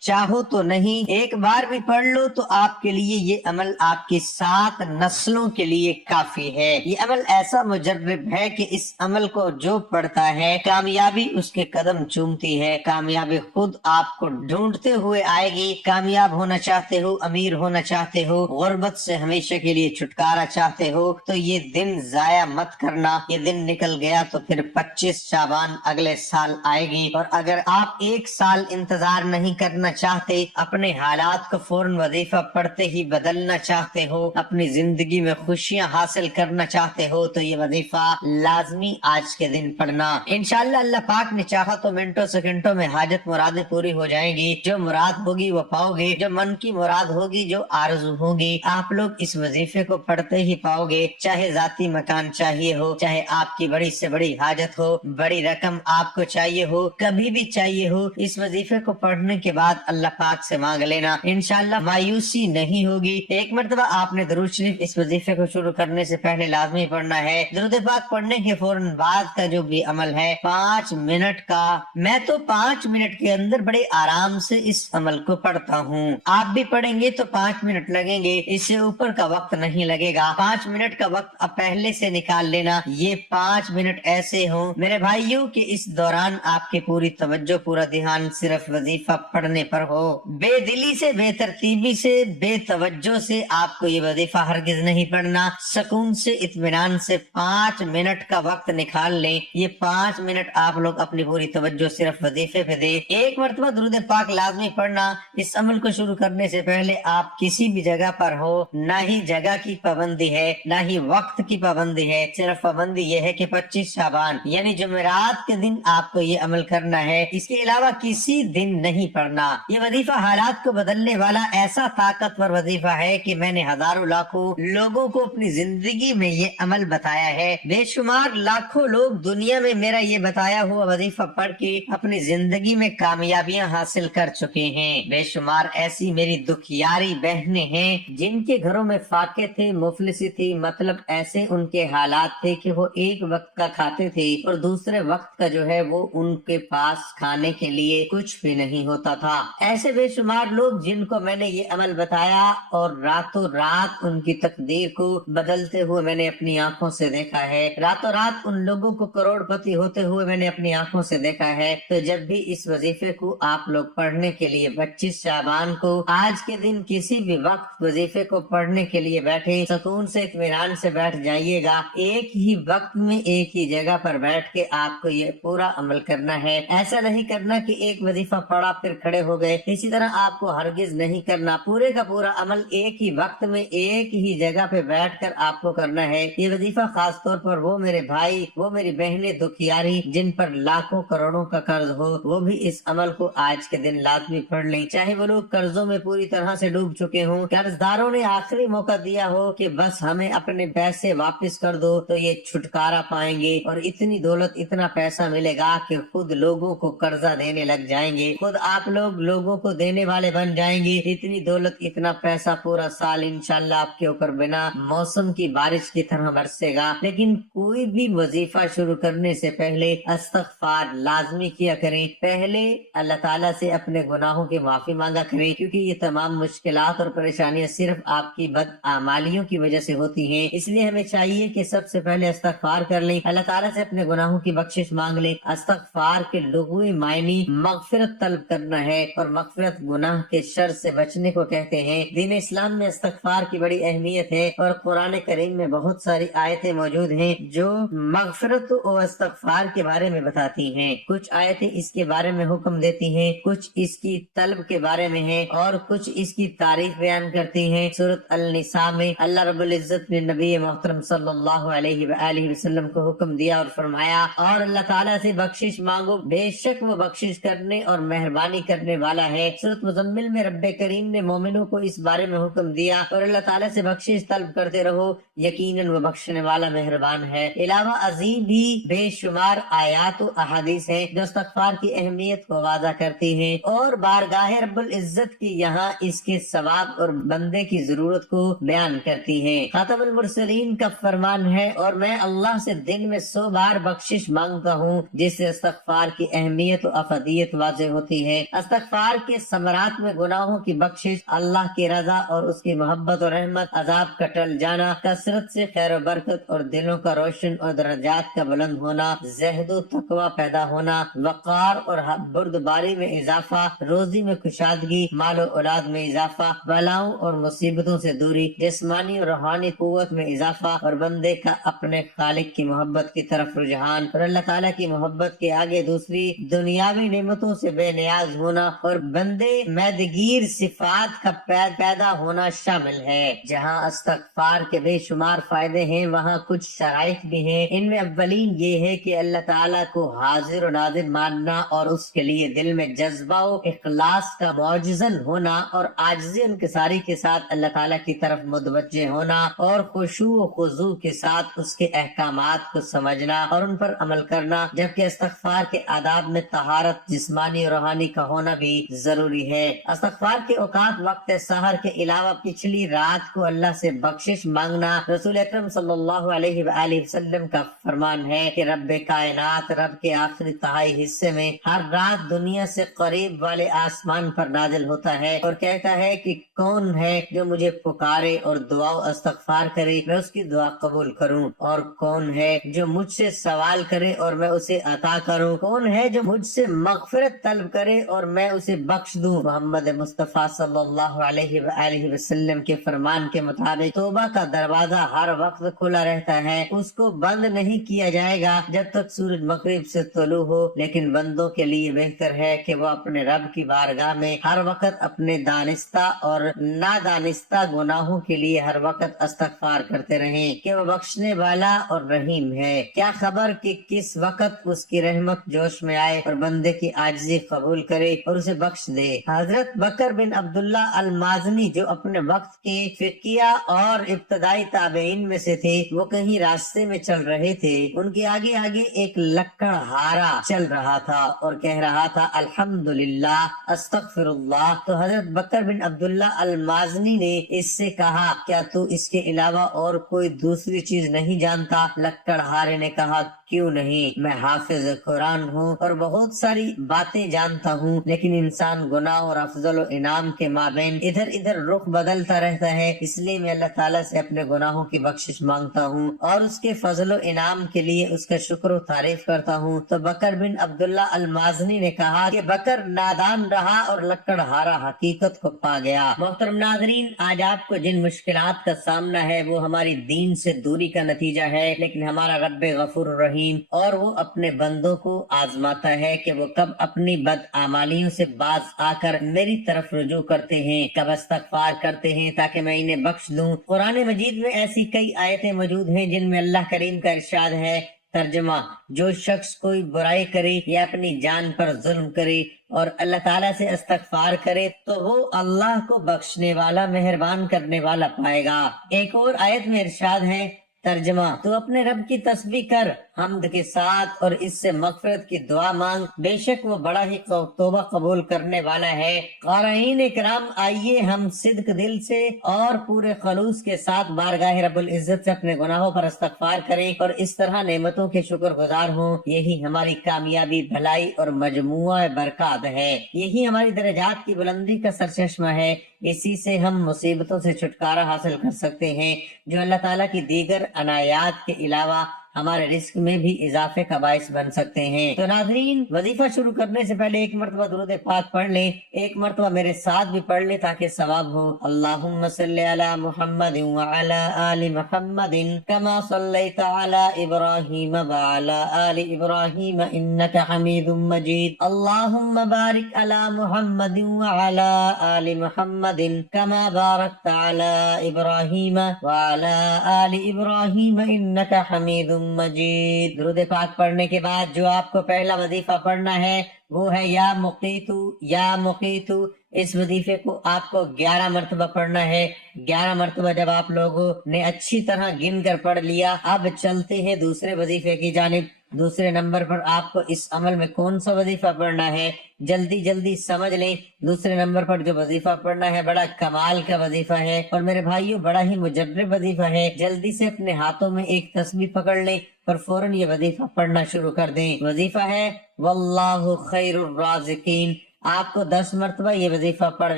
چاہو تو نہیں ایک بار بھی پڑھ لو تو آپ کے لیے یہ عمل آپ کی 7 نسلوں کے لیے کافی ہے۔ یہ عمل ایسا مجرب ہے کہ اس عمل کو جو پڑھتا ہے کامیابی اس کے قدم چومتی ہے، کامیابی خود آپ کو ڈھونڈتے ہوئے آئے گی۔ کامیاب ہونا چاہتے ہو، امیر ہونا چاہتے ہو، غربت سے ہمیشہ کے لیے چھٹکارا چاہتے ہو تو یہ دن ضائع مت کرنا۔ یہ دن نکل گیا تو پھر 25 شعبان اگلے سال آئے گی، اور اگر آپ 1 سال انتظار نہیں کرنا چاہتے، اپنے حالات کو فوراً وظیفہ پڑھتے ہی بدلنا چاہتے ہو، اپنی زندگی میں خوشیاں حاصل کرنا چاہتے ہو تو یہ وظیفہ لازمی آج کے دن پڑھنا۔ انشاءاللہ اللہ پاک نے چاہا تو منٹوں سیکنڈوں میں حاجت مرادیں پوری ہو جائیں گی۔ جو مراد ہوگی وہ پاؤ گے، جو من کی مراد ہوگی، جو آرزو ہوگی، آپ لوگ اس وظیفے کو پڑھتے ہی پاؤ گے۔ چاہے ذاتی مکان چاہیے ہو، چاہے آپ کی بڑی سے بڑی حاجت ہو، بڑی رقم آپ کو چاہیے ہو، کبھی بھی چاہیے ہو، اس وظیفے کو پڑھنے کے بعد اللہ پاک سے مانگ لینا، انشاءاللہ مایوسی نہیں ہوگی۔ ایک مرتبہ آپ نے درود شریف اس وظیفے کو شروع کرنے سے پہلے لازمی پڑھنا ہے۔ درود پاک پڑھنے کے فوراً بعد کا جو بھی عمل ہے 5 منٹ کا، میں تو 5 منٹ کے اندر بڑے آرام سے اس عمل کو پڑھتا ہوں۔ آپ بھی پڑھیں گے تو 5 منٹ لگیں گے، اس سے اوپر کا وقت نہیں لگے گا۔ 5 منٹ کا وقت اب پہلے سے نکال لینا، یہ 5 منٹ ایسے ہوں میرے بھائیوں کہ اس دوران آپ کی پوری توجہ، پورا دھیان صرف وظیفہ پڑھنے پر ہو۔ بے دلی سے، بے ترتیبی سے، بے توجہ سے آپ کو یہ وظیفہ ہرگز نہیں پڑھنا۔ سکون سے، اطمینان سے 5 منٹ کا وقت نکال لیں۔ یہ 5 منٹ آپ لوگ اپنی پوری توجہ صرف وظیفے پہ دیں۔ ایک مرتبہ درود پاک لازمی پڑھنا۔ اس عمل کو شروع کرنے سے پہلے آپ کسی بھی جگہ پر ہو، نہ ہی جگہ کی پابندی ہے، نہ ہی وقت کی پابندی ہے، صرف پابندی یہ ہے کہ 25 شعبان یعنی جمعرات کے دن آپ کو یہ عمل کرنا ہے، اس کے علاوہ کسی دن نہیں پڑھنا۔ یہ وظیفہ حالات کو بدلنے والا ایسا طاقتور وظیفہ ہے کہ میں نے ہزاروں لاکھوں لوگوں کو اپنی زندگی میں یہ عمل بتایا ہے۔ بے شمار لاکھوں لوگ دنیا میں میرا یہ بتایا ہوا وظیفہ پڑھ کے اپنی زندگی میں کامیابیاں حاصل کر چکے ہیں۔ بے شمار ایسی میری دکھیاری بہنیں ہیں جن کے گھروں میں فاقے تھے، مفلسی تھی، مطلب ایسے ان کے حالات تھے کہ وہ ایک وقت کا کھاتے تھے اور دوسرے وقت کا جو ہے وہ ان کے پاس کھانے کے لیے کچھ بھی نہیں ہوتا تھا۔ ایسے بے شمار لوگ جن کو میں نے یہ عمل بتایا اور راتوں رات ان کی تقدیر کو بدلتے ہوئے میں نے اپنی آنکھوں سے دیکھا ہے، راتوں رات ان لوگوں کو کروڑ پتی ہوتے ہوئے میں نے اپنی آنکھوں سے دیکھا ہے۔ تو جب بھی اس وظیفے کو آپ لوگ پڑھنے کے لیے 25 شعبان کو آج کے دن کسی بھی وقت وظیفے کو پڑھنے کے لیے بیٹھے، سکون سے، اطمینان سے بیٹھ جائیے گا۔ ایک ہی وقت میں ایک ہی جگہ پر بیٹھ کے آپ کو یہ پورا عمل کرنا ہے۔ ایسا نہیں کرنا کہ ایک وظیفہ پڑھا پھر کھڑے ہو گئے، اسی طرح آپ کو ہرگز نہیں کرنا۔ پورے کا پورا عمل ایک ہی وقت میں ایک ہی جگہ پہ بیٹھ کر آپ کو کرنا ہے۔ یہ وظیفہ خاص طور پر وہ میرے بھائی، وہ میری بہنیں دکھیاری جن پر لاکھوں کروڑوں کا قرض ہو، وہ بھی اس عمل کو آج کے دن لازمی پڑھ لیں۔ چاہے وہ لوگ قرضوں میں پوری طرح سے ڈوب چکے ہوں، قرض داروں نے آخری موقع دیا ہو کہ بس ہمیں اپنے پیسے واپس کر دو، تو یہ چھٹکارا پائیں گے اور اتنی دولت، اتنا پیسہ ملے گا کہ خود لوگوں کو قرضہ دینے لگ جائیں گے، خود آپ لوگ لوگوں کو دینے والے بن جائیں گے۔ اتنی دولت، اتنا پیسہ پورا سال انشاءاللہ آپ کے اوپر بنا موسم کی بارش کی طرح برسے گا۔ لیکن کوئی بھی وظیفہ شروع کرنے سے پہلے استغفار لازمی کیا کریں، پہلے اللہ تعالیٰ سے اپنے گناہوں کی معافی مانگا کریں، کیونکہ یہ تمام مشکلات اور پریشانیاں صرف آپ کی بد اعمالیوں کی وجہ سے ہوتی ہیں۔ اس لیے ہمیں چاہیے کہ سب سے پہلے استغفار کر لیں، اللہ تعالیٰ سے اپنے گناہوں کی بخشش مانگ لیں۔ استغفار کے لغوی معنی مغفرت طلب کرنا ہے، اور مغفرت گناہ کے شر سے بچنے کو کہتے ہیں۔ دین اسلام میں استغفار کی بڑی اہمیت ہے، اور قرآن کریم میں بہت ساری آیتیں موجود ہیں جو مغفرت و استغفار کے بارے میں بتاتی ہیں۔ کچھ آیتیں اس کے بارے میں حکم دیتی ہیں، کچھ اس کی طلب کے بارے میں ہیں، اور کچھ اس کی تعریف بیان کرتی ہیں۔ سورۃ النساء میں اللہ رب العزت نے نبی محترم صلی اللہ علیہ وآلہ وسلم کو حکم دیا اور فرمایا، اور اللہ تعالیٰ سے بخشش مانگو، بے شک وہ بخشش کرنے اور مہربانی کرنے والا ہے۔ سورۃ مزمل میں رب کریم نے مومنوں کو اس بارے میں حکم دیا، اور اللہ تعالیٰ سے بخشش طلب کرتے رہو، یقیناً وہ بخشنے والا مہربان ہے۔ علاوہ ازیں بھی بے شمار آیات و احادیث ہیں جو استغفار کی اہمیت کو واضح کرتی ہیں، اور بارگاہ رب العزت کی یہاں اس کے ثواب اور بندے کی ضرورت کو بیان کرتی ہیں۔ خاتم المرسلین کا فرمان ہے، اور میں اللہ سے دن میں 100 بار بخشش مانگتا ہوں، جس سے استغفار کی اہمیت و افدیت واضح ہوتی ہے۔ استغفار کے ثمرات میں گناہوں کی بخشش، اللہ کی رضا اور اس کی محبت و رحمت، عذاب کا ٹل جانا، کثرت سے خیر و برکت اور دلوں کا روشن اور درجات کا بلند ہونا، زہد و تقوی پیدا ہونا، وقار اور بردباری میں اضافہ، روزی میں کشادگی، مال و اولاد میں اضافہ، بلاؤں اور مصیبتوں سے دوری، جسمانی اور روحانی قوت میں اضافہ، اور بندے کا اپنے خالق کی محبت کی طرف رجحان، اور اللہ تعالیٰ کی محبت کے آگے دوسری دنیاوی نعمتوں سے بے نیاز ہونا، اور بندے میدگیر صفات کا پیدا ہونا شامل ہے۔ جہاں استغفار کے بے شمار فائدے ہیں، وہاں کچھ شرائط بھی ہیں۔ ان میں اولین یہ ہے کہ اللہ تعالیٰ کو حاضر و ناظر ماننا اور اس کے لیے دل میں جذبہ و اخلاص کا معجزن ہونا، اور عاجزی انکساری کے ساتھ اللہ تعالیٰ کی طرف متوجہ ہونا، اور خشوع و خضوع کے ساتھ اس کے احکامات کو سمجھنا اور ان پر عمل کرنا۔ جبکہ استغفار کے آداب میں طہارت جسمانی اور روحانی کا ہونا بھی ضروری ہے۔ استغفار کے اوقات وقت سحر کے علاوہ پچھلی رات کو اللہ سے بخشش مانگنا۔ رسول اکرم صلی اللہ علیہ وآلہ وسلم کا فرمان ہے کہ رب کائنات رب کے آخری تہائی حصے میں ہر رات دنیا سے قریب والے آسمان پر نازل ہوتا ہے اور کہتا ہے کہ کون ہے جو مجھے پکارے اور دعا و استغفار کرے، میں اس کی دعا قبول کروں، اور کون ہے جو مجھ سے سوال کرے اور میں اسے عطا کروں، کون ہے جو مجھ سے مغفرت طلب کرے اور میں اسے بخش دوں۔ محمد مصطفیٰ صلی اللہ علیہ وآلہ وسلم کے فرمان کے مطابق توبہ کا دروازہ ہر وقت کھلا رہتا ہے، اس کو بند نہیں کیا جائے گا جب تک سورج مغرب سے طلوع ہو، لیکن بندوں کے لیے بہتر ہے کہ وہ اپنے رب کی بارگاہ میں ہر وقت اپنے دانستہ اور نادانستہ گناہوں کے لیے ہر وقت استغفار کرتے رہیں کہ وہ بخشنے والا اور رحیم ہے۔ کیا خبر کہ کس وقت اس کی رحمت جوش میں آئے اور بندے کی عاجزی قبول کرے اور اسے بخش دے۔ حضرت بکر بن عبداللہ المازنی جو اپنے وقت کے فقیہ اور ابتدائی تابعین میں سے تھے، وہ کہیں راستے میں چل رہے تھے، ان کے آگے آگے ایک لکڑہارا چل رہا تھا اور کہہ رہا تھا الحمدللہ استغفر اللہ۔ تو حضرت بکر بن عبداللہ المازنی نے اس سے کہا کیا تو اس کے علاوہ اور کوئی دوسری چیز نہیں جانتا؟ لکڑہارے نے کہا کیوں نہیں، میں حافظ قرآن ہوں اور بہت ساری باتیں جانتا ہوں، لیکن انسان گناہ اور افضل و انعام کے مابین ادھر ادھر رخ بدلتا رہتا ہے، اس لیے میں اللہ تعالیٰ سے اپنے گناہوں کی بخشش مانگتا ہوں اور اس کے فضل و انعام کے لیے اس کا شکر و تعریف کرتا ہوں۔ تو بکر بن عبداللہ المازنی نے کہا کہ بکر نادان رہا اور لکڑہارا حقیقت کو پا گیا۔ محترم ناظرین، آج آپ کو جن مشکلات کا سامنا ہے وہ ہماری دین سے دوری کا نتیجہ ہے، لیکن ہمارا رب غفور رحیم اور وہ اپنے بندوں کو آزماتا ہے کہ وہ کب اپنی بدعمالیوں سے باز آ کر میری طرف رجوع کرتے ہیں، کب استغفار کرتے ہیں تاکہ میں انہیں بخش دوں۔ قرآن مجید میں ایسی کئی آیتیں موجود ہیں جن میں اللہ کریم کا ارشاد ہے، ترجمہ: جو شخص کوئی برائی کرے یا اپنی جان پر ظلم کرے اور اللہ تعالیٰ سے استغفار کرے تو وہ اللہ کو بخشنے والا، مہربان کرنے والا پائے گا۔ ایک اور آیت میں ارشاد ہے، ترجمہ: تو اپنے رب کی تسبیح کر حمد کے ساتھ اور اس سے مغفرت کی دعا مانگ، بے شک وہ بڑا ہی توبہ قبول کرنے والا ہے۔ قارئین اکرام، آئیے ہم صدق دل سے اور پورے خلوص کے ساتھ بارگاہ رب العزت سے اپنے گناہوں پر استغفار کریں اور اس طرح نعمتوں کے شکر گزار ہوں۔ یہی ہماری کامیابی، بھلائی اور مجموعہ برکات ہے، یہی ہماری درجات کی بلندی کا سرچشمہ ہے۔ اسی سے ہم مصیبتوں سے چھٹکارا حاصل کر سکتے ہیں، جو اللہ تعالیٰ کی دیگر عنایات کے علاوہ ہمارے رزق میں بھی اضافے کا باعث بن سکتے ہیں۔ تو ناظرین، وظیفہ شروع کرنے سے پہلے ایک مرتبہ درود پاک پڑھ لیں، ایک مرتبہ میرے ساتھ بھی پڑھ لیں تاکہ ثواب ہو۔ اللہم صلی علی محمد وعلی آل محمد کما صلیت علی ابراہیم وعلی آل ابراہیم انک حمید مجید۔ اللہم بارک علی محمد وعلی آل محمد کما بارکت علی ابراہیم وعلی آل ابراہیم انک حمید مجید۔ درود پاک پڑھنے کے بعد جو آپ کو پہلا وظیفہ پڑھنا ہے وہ ہے یا مقیتو یا مقیتو۔ اس وظیفے کو آپ کو 11 مرتبہ پڑھنا ہے۔ 11 مرتبہ جب آپ لوگوں نے اچھی طرح گن کر پڑھ لیا، اب چلتے ہیں دوسرے وظیفے کی جانب۔ دوسرے نمبر پر آپ کو اس عمل میں کون سا وظیفہ پڑھنا ہے جلدی جلدی سمجھ لیں۔ دوسرے نمبر پر جو وظیفہ پڑھنا ہے بڑا کمال کا وظیفہ ہے اور میرے بھائیوں بڑا ہی مجرب وظیفہ ہے۔ جلدی سے اپنے ہاتھوں میں ایک تسبیح پکڑ لیں اور فوراً یہ وظیفہ پڑھنا شروع کر دیں۔ وظیفہ ہے واللہ خیر الرازقین۔ آپ کو 10 مرتبہ یہ وظیفہ پڑھ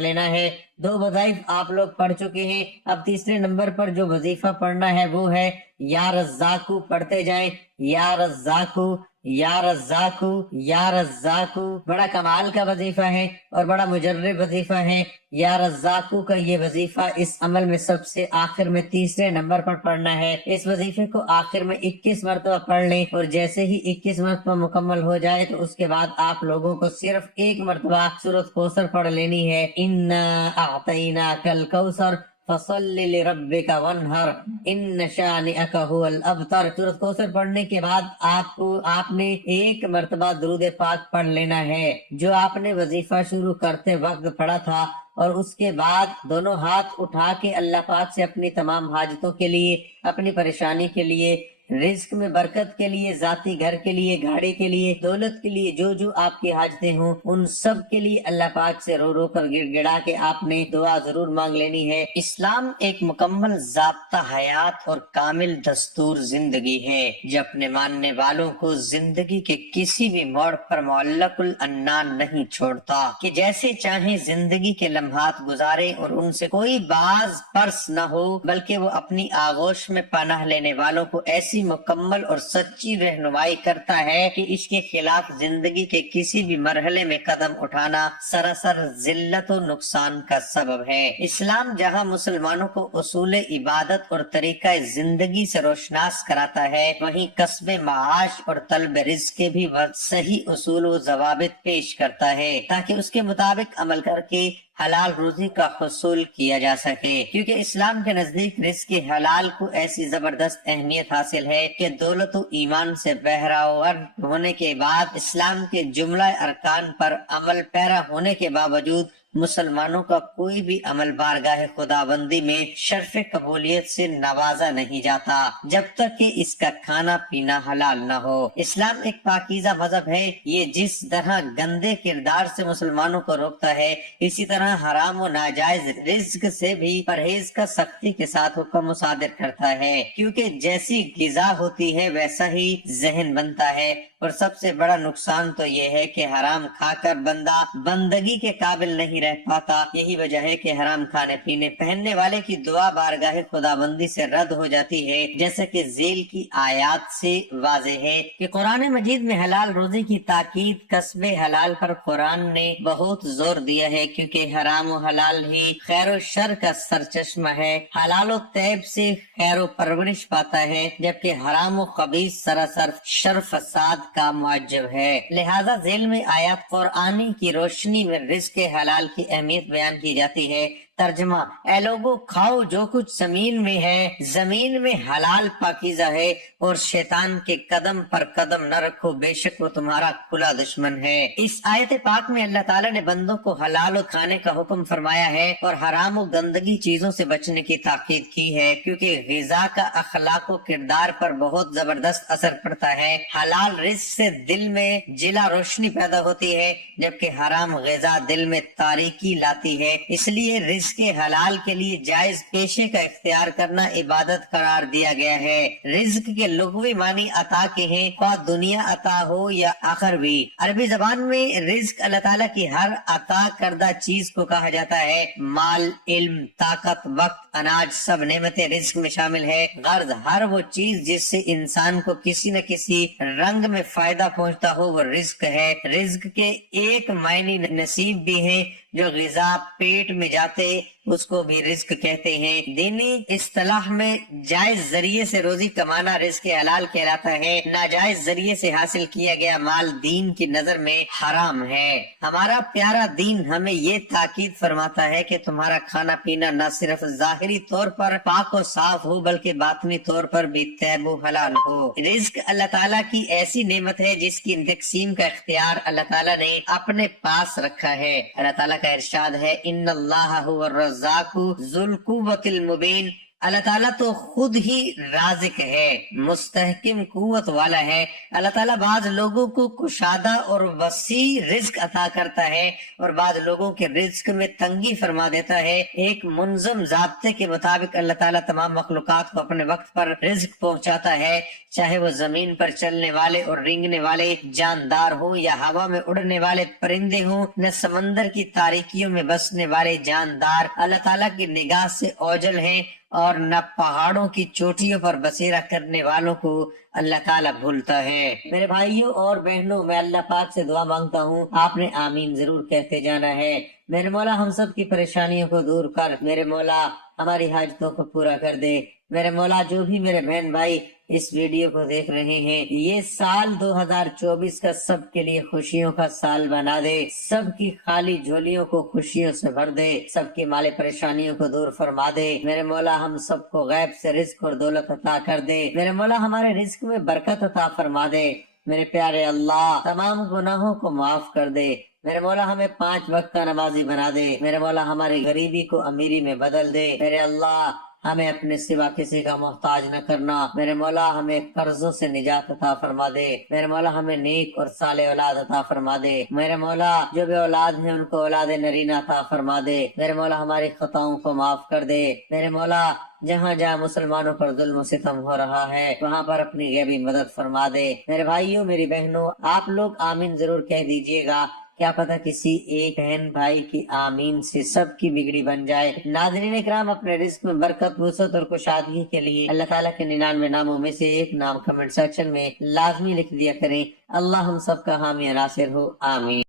لینا ہے۔ 2 وظائف آپ لوگ پڑھ چکے ہیں، اب تیسرے نمبر پر جو وظیفہ پڑھنا ہے وہ ہے یا رزاقو۔ پڑھتے جائیں یا رزاقو یا رزاقو یا رزاقو۔ بڑا کمال کا وظیفہ ہے اور بڑا مجرب وظیفہ ہے۔ یا رزاقو کا یہ وظیفہ اس عمل میں سب سے آخر میں تیسرے نمبر پر پڑھنا ہے۔ اس وظیفے کو آخر میں 21 مرتبہ پڑھ لیں اور جیسے ہی 21 مرتبہ مکمل ہو جائے تو اس کے بعد آپ لوگوں کو صرف ایک مرتبہ سورۃ کوثر پڑھ لینی ہے۔ انا اعطیناک الکوثر فصل لربک وانحر ان شانئک هو الابتر۔ سورۃ کوثر پڑھنے کے بعد آپ نے ایک مرتبہ درود پاک پڑھ لینا ہے جو آپ نے وظیفہ شروع کرتے وقت پڑھا تھا، اور اس کے بعد دونوں ہاتھ اٹھا کے اللہ پاک سے اپنی تمام حاجتوں کے لیے، اپنی پریشانی کے لیے، رزق میں برکت کے لیے، ذاتی گھر کے لیے، گاڑی کے لیے، دولت کے لیے، جو جو آپ کی حاجتیں ہوں ان سب کے لیے اللہ پاک سے رو رو کر گڑ گڑا کے آپ نے دعا ضرور مانگ لینی ہے۔ اسلام ایک مکمل ضابطہ حیات اور کامل دستور زندگی ہے جو اپنے ماننے والوں کو زندگی کے کسی بھی موڑ پر معلق العنان نہیں چھوڑتا کہ جیسے چاہیں زندگی کے لمحات گزارے اور ان سے کوئی باز پرس نہ ہو، بلکہ وہ اپنی آغوش میں پناہ لینے والوں کو ایسی مکمل اور سچی رہنمائی کرتا ہے کہ اس کے خلاف زندگی کے کسی بھی مرحلے میں قدم اٹھانا سراسر ذلت و نقصان کا سبب ہے۔ اسلام جہاں مسلمانوں کو اصول عبادت اور طریقہ زندگی سے روشناس کراتا ہے، وہیں کسب معاش اور طلب رزق کے بھی صحیح اصول و ضوابط پیش کرتا ہے تاکہ اس کے مطابق عمل کر کے حلال روزی کا حصول کیا جا سکے، کیونکہ اسلام کے نزدیک رزق حلال کو ایسی زبردست اہمیت حاصل ہے کہ دولت و ایمان سے بہراور ہونے کے بعد اسلام کے جملہ ارکان پر عمل پیرا ہونے کے باوجود مسلمانوں کا کوئی بھی عمل بارگاہ خداوندی میں شرف قبولیت سے نوازا نہیں جاتا جب تک کہ اس کا کھانا پینا حلال نہ ہو۔ اسلام ایک پاکیزہ مذہب ہے، یہ جس طرح گندے کردار سے مسلمانوں کو روکتا ہے اسی طرح حرام و ناجائز رزق سے بھی پرہیز کا سختی کے ساتھ حکم صادر کرتا ہے، کیونکہ جیسی غذا ہوتی ہے ویسا ہی ذہن بنتا ہے، اور سب سے بڑا نقصان تو یہ ہے کہ حرام کھا کر بندہ بندگی کے قابل نہیں رہ پاتا۔ یہی وجہ ہے کہ حرام کھانے پینے پہننے والے کی دعا بارگاہ خداوندی سے رد ہو جاتی ہے، جیسا کہ ذیل کی آیات سے واضح ہے کہ قرآن مجید میں حلال روزی کی تاکید کسب حلال پر قرآن نے بہت زور دیا ہے، کیونکہ حرام و حلال ہی خیر و شر کا سرچشمہ ہے۔ حلال و طیب سے خیر و پرورش پاتا ہے، جبکہ حرام و خبیث سراسر شر فساد کا معجب ہے۔ لہذا ذیل میں آیات قرآنی کی روشنی میں رزق حلال کی اہمیت بیان کی جاتی ہے۔ ترجمہ: اے لوگو، کھاؤ جو کچھ زمین میں ہے، زمین میں حلال پاکیزہ ہے، اور شیطان کے قدم پر قدم نہ رکھو، بے شک وہ تمہارا کھلا دشمن ہے۔ اس آیت پاک میں اللہ تعالیٰ نے بندوں کو حلال و کھانے کا حکم فرمایا ہے اور حرام و گندگی چیزوں سے بچنے کی تاکید کی ہے، کیونکہ غذا کا اخلاق و کردار پر بہت زبردست اثر پڑتا ہے۔ حلال رزق سے دل میں جلا روشنی پیدا ہوتی ہے، جبکہ حرام غذا دل میں تاریکی لاتی ہے۔ اس لیے رزق کے حلال کے لیے جائز پیشے کا اختیار کرنا عبادت قرار دیا گیا ہے۔ رزق کے لغوی معنی عطا کے ہیں، خواہ دنیا عطا ہو یا آخروی۔ عربی زبان میں رزق اللہ تعالیٰ کی ہر عطا کردہ چیز کو کہا جاتا ہے۔ مال، علم، طاقت، وقت، اناج، سب نعمتیں رزق میں شامل ہے۔ غرض ہر وہ چیز جس سے انسان کو کسی نہ کسی رنگ میں فائدہ پہنچتا ہو وہ رزق ہے۔ رزق کے ایک معنی نصیب بھی ہیں، جو غذا پیٹ میں جاتے اس کو بھی رزق کہتے ہیں۔ دینی اصطلاح میں جائز ذریعے سے روزی کمانا رزق حلال کہلاتا ہے۔ ناجائز ذریعے سے حاصل کیا گیا مال دین کی نظر میں حرام ہے۔ ہمارا پیارا دین ہمیں یہ تاکید فرماتا ہے کہ تمہارا کھانا پینا نہ صرف ظاہری طور پر پاک و صاف ہو بلکہ باطنی طور پر بھی طیب و حلال ہو۔ رزق اللہ تعالیٰ کی ایسی نعمت ہے جس کی تقسیم کا اختیار اللہ تعالیٰ نے اپنے پاس رکھا ہے۔ اللہ تعالیٰ کا ارشاد ہے، ان اللہ هو الرزاق ذو القوة المبین۔ اللہ تعالیٰ تو خود ہی رازق ہے، مستحکم قوت والا ہے۔ اللہ تعالیٰ بعض لوگوں کو کشادہ اور وسیع رزق عطا کرتا ہے اور بعض لوگوں کے رزق میں تنگی فرما دیتا ہے۔ ایک منظم ضابطے کے مطابق اللہ تعالیٰ تمام مخلوقات کو اپنے وقت پر رزق پہنچاتا ہے، چاہے وہ زمین پر چلنے والے اور رینگنے والے جاندار ہوں یا ہوا میں اڑنے والے پرندے ہوں، نہ سمندر کی تاریکیوں میں بسنے والے جاندار اللہ تعالیٰ کی نگاہ سے اوجھل ہیں اور نہ پہاڑوں کی چوٹیوں پر بسیرا کرنے والوں کو اللہ تعالیٰ بھولتا ہے۔ میرے بھائیوں اور بہنوں، میں اللہ پاک سے دعا مانگتا ہوں، آپ نے آمین ضرور کہتے جانا ہے۔ میرے مولا ہم سب کی پریشانیوں کو دور کر، میرے مولا ہماری حاجتوں کو پورا کر دے۔ میرے مولا جو بھی میرے بہن بھائی اس ویڈیو کو دیکھ رہے ہیں، یہ سال 2024 کا سب کے لیے خوشیوں کا سال بنا دے، سب کی خالی جھولیوں کو خوشیوں سے بھر دے، سب کی مالی پریشانیوں کو دور فرما دے۔ میرے مولا ہم سب کو غیب سے رزق اور دولت عطا کر دے۔ میرے مولا ہمارے رزق میں برکت عطا فرما دے۔ میرے پیارے اللہ تمام گناہوں کو معاف کر دے۔ میرے مولا ہمیں 5 وقت کا نمازی بنا دے۔ میرے مولا ہماری غریبی کو امیری میں بدل دے۔ میرے اللہ ہمیں اپنے سوا کسی کا محتاج نہ کرنا۔ میرے مولا ہمیں قرضوں سے نجات عطا فرما دے۔ میرے مولا ہمیں نیک اور صالح اولاد عطا فرما دے۔ میرے مولا جو بے اولاد ہیں ان کو اولاد نرینہ عطا فرما دے۔ میرے مولا ہماری خطاؤں کو معاف کر دے۔ میرے مولا جہاں جہاں مسلمانوں پر ظلم و ستم ہو رہا ہے وہاں پر اپنی غیبی مدد فرما دے۔ میرے بھائیوں میری بہنوں، آپ لوگ آمین ضرور کہہ دیجئے گا، کیا پتہ کسی ایک بہن بھائی کی آمین سے سب کی بگڑی بن جائے۔ ناظرین اکرام، اپنے رزق میں برکت، وسعت اور کشادگی کے لیے اللہ تعالیٰ کے 99 ناموں میں سے ایک نام کمنٹ سیکشن میں لازمی لکھ دیا کریں۔ اللہ ہم سب کا حامی ناصر ہو، آمین۔